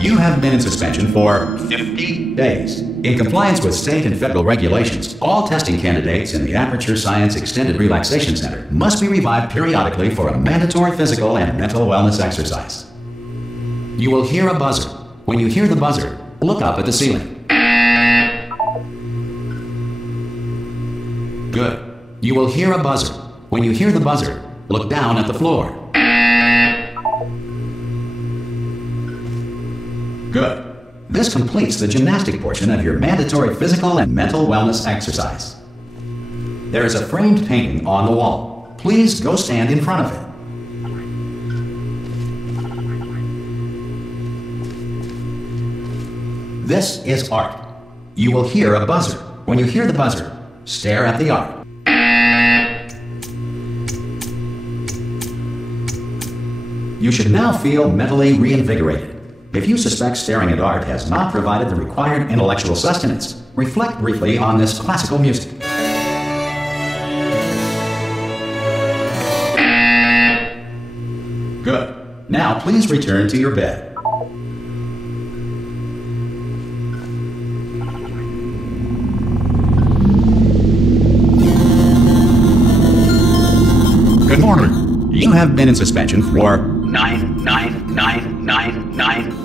You have been in suspension for 50 days. In compliance with state and federal regulations, all testing candidates in the Aperture Science Extended Relaxation Center must be revived periodically for a mandatory physical and mental wellness exercise. You will hear a buzzer. When you hear the buzzer, look up at the ceiling. Good. You will hear a buzzer. When you hear the buzzer, look down at the floor. Good. This completes the gymnastic portion of your mandatory physical and mental wellness exercise. There is a framed painting on the wall. Please go stand in front of it. This is art. You will hear a buzzer. When you hear the buzzer, stare at the art. You should now feel mentally reinvigorated. If you suspect staring at art has not provided the required intellectual sustenance, reflect briefly on this classical music. Good. Now please return to your bed. Good morning. You have been in suspension for 9999999.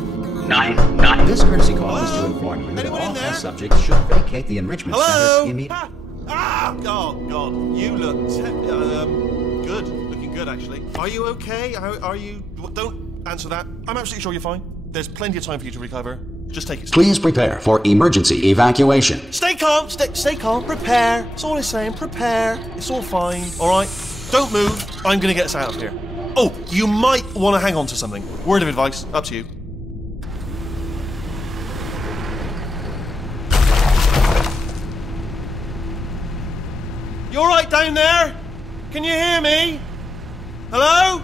This courtesy call is to inform you that all test subjects should vacate the enrichment center immediately. God, you look good. Looking good, actually. Are you okay? Are you... Don't answer that. I'm absolutely sure you're fine. There's plenty of time for you to recover. Just take it. Please prepare for emergency evacuation. Stay calm. Stay calm. Prepare. That's all it's saying. Prepare. It's all fine. All right? Don't move. I'm going to get us out of here. Oh, you might want to hang on to something. Word of advice. Up to you. You all right down there? Can you hear me? Hello?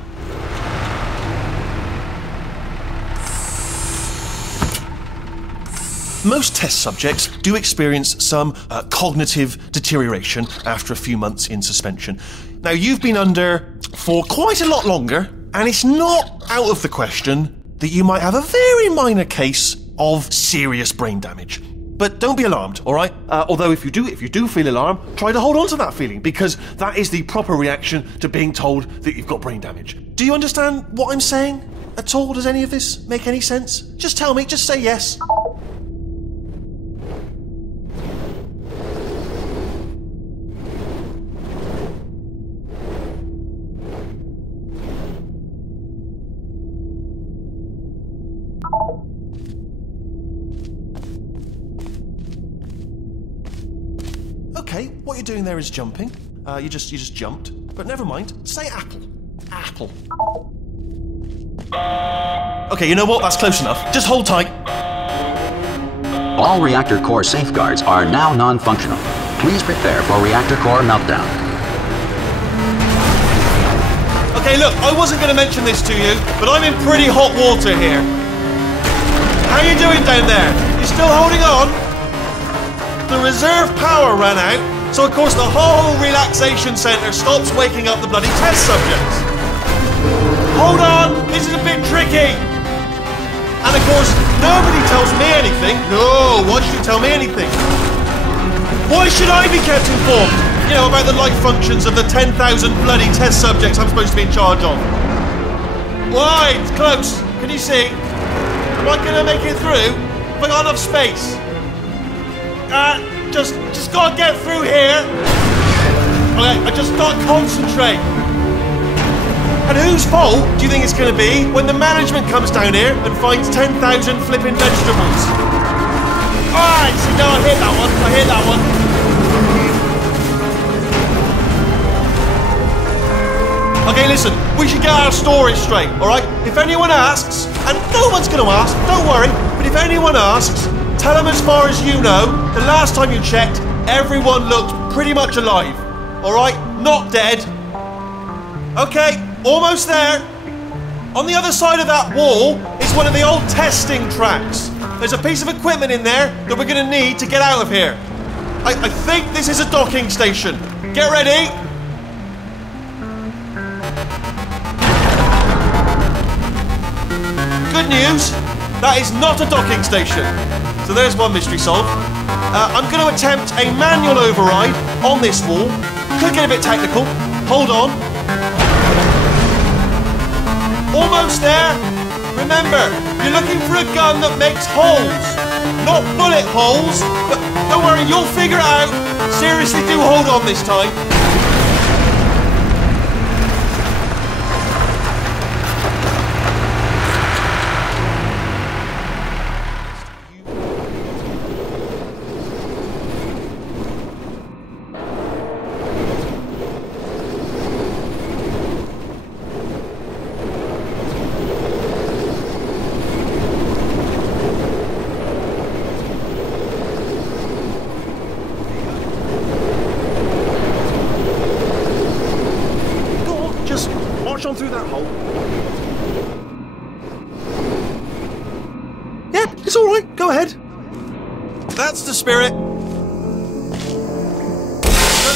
Most test subjects do experience some cognitive deterioration after a few months in suspension. Now, you've been under for quite a lot longer, and it's not out of the question that you might have a very minor case of serious brain damage. But don't be alarmed, all right? Although if you do feel alarmed, try to hold on to that feeling, because that is the proper reaction to being told that you've got brain damage. Do you understand what I'm saying at all? Does any of this make any sense? Just tell me, just say yes. Okay, what you're doing there is jumping. You just jumped. But never mind. Say apple. Apple. Okay, you know what? That's close enough. Just hold tight. All reactor core safeguards are now non-functional. Please prepare for reactor core meltdown. Okay, look, I wasn't going to mention this to you, but I'm in pretty hot water here. How you doing down there? You still holding on? The reserve power ran out, so of course the whole relaxation centre stops waking up the bloody test subjects. Hold on, this is a bit tricky. And of course, nobody tells me anything. No, why should you tell me anything? Why should I be kept informed? You know, about the life functions of the 10,000 bloody test subjects I'm supposed to be in charge of. Why? It's close. Can you see? Am I going to make it through? Have I got enough space? Just gotta get through here. Okay, I just gotta concentrate. And whose fault do you think it's gonna be when the management comes down here and finds 10,000 flipping vegetables? Alright, see, no, I hit that one. Okay, listen, we should get our stories straight, alright? If anyone asks, and no one's gonna ask, don't worry, but if anyone asks, tell them as far as you know, the last time you checked, everyone looked pretty much alive. Alright? Not dead. Okay, almost there. On the other side of that wall is one of the old testing tracks. There's a piece of equipment in there that we're going to need to get out of here. I think this is a docking station. Get ready. Good news. That is not a docking station. So there's one mystery solved. I'm going to attempt a manual override on this wall. Could get a bit technical. Hold on. Almost there. Remember, you're looking for a gun that makes holes. Not bullet holes. But don't worry, you'll figure it out. Seriously, do hold on this time. On through that hole. Yeah, it's all right. Go ahead. That's the spirit. Good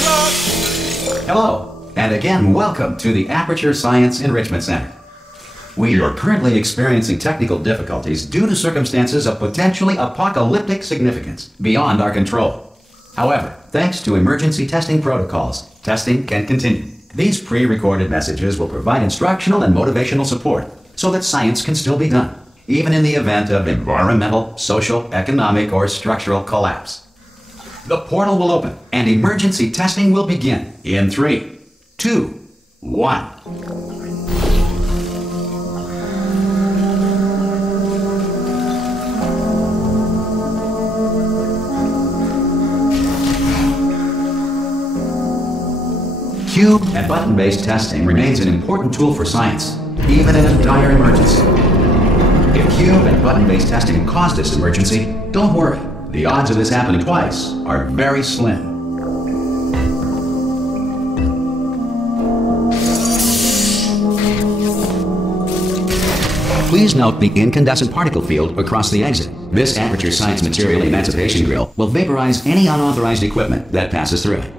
luck. Hello, and again, welcome to the Aperture Science Enrichment Center. We are currently experiencing technical difficulties due to circumstances of potentially apocalyptic significance beyond our control. However, thanks to emergency testing protocols, testing can continue. These pre-recorded messages will provide instructional and motivational support so that science can still be done, even in the event of environmental, social, economic, or structural collapse. The portal will open and emergency testing will begin in 3, 2, 1. Cube and button-based testing remains an important tool for science, even in a dire emergency. If cube and button-based testing caused this emergency, don't worry. The odds of this happening twice are very slim. Please note the incandescent particle field across the exit. This Aperture Science Material Emancipation Grill will vaporize any unauthorized equipment that passes through it.